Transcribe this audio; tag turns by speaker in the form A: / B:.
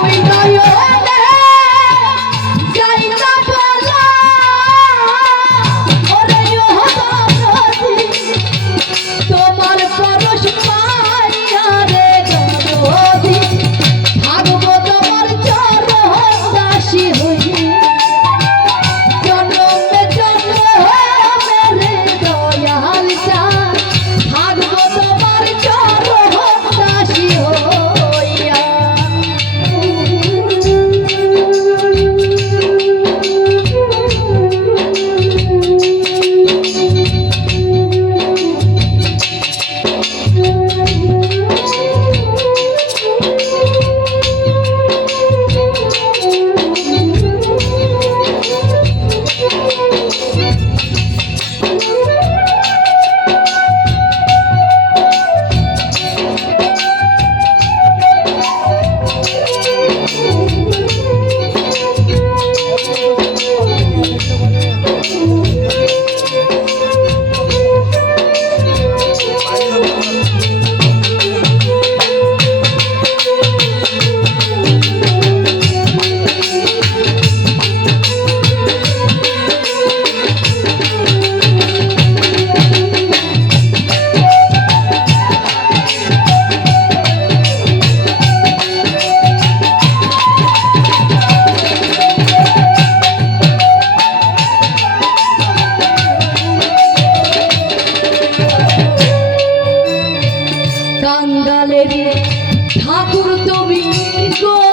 A: ಗೋವಿಂದಾಯ কাঙ্গালের ঠাকুর তুমি গো।